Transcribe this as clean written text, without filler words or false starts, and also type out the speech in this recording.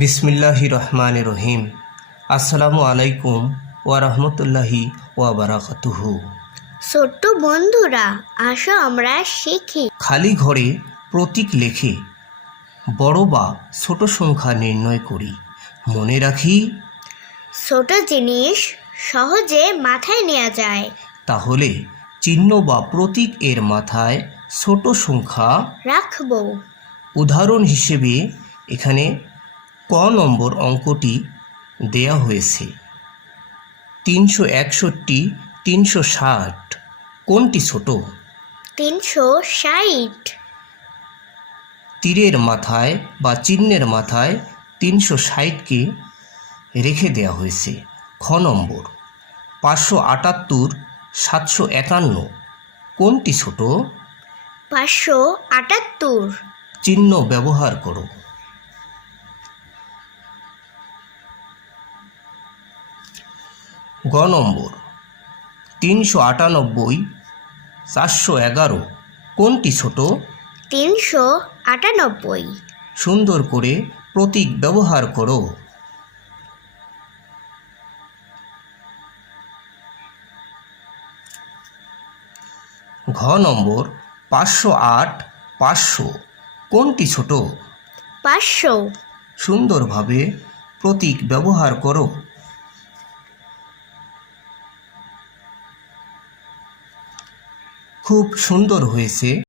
বিসমিল্লাহির রহমানির রহিম। আসসালামু আলাইকুম ওয়া রাহমাতুল্লাহি ওয়া বারাকাতুহু। ছোট্ট বন্ধুরা, আসো আমরা শিখি। খালি ঘরে প্রতীক লেখে বড় বা ছোট সংখ্যা নির্ণয় করি। মনে রাখি, ছোট জিনিস সহজে মাথায় নেওয়া যায়। তাহলে চিহ্ন বা প্রতীক এর মাথায় ছোট সংখ্যা রাখবো। উদাহরণ হিসেবে এখানে ক নম্বর অঙ্কটি দেয়া হয়েছে 361, 360। কোনটি ছোট? 360। তীরের মাথায় বা চিহ্নের মাথায় 360কে রেখে দেওয়া হয়েছে। খ নম্বর 578, 751। কোনটি ছোট? 578। চিহ্ন ব্যবহার করো। গ নম্বর 398, 411। কোনটি ছোট? 398। সুন্দর করে প্রতীক ব্যবহার করো। ঘ নম্বর 508, 500। কোনটি ছোট? 500। সুন্দরভাবে প্রতীক ব্যবহার করো। খুব সুন্দর হয়েছে।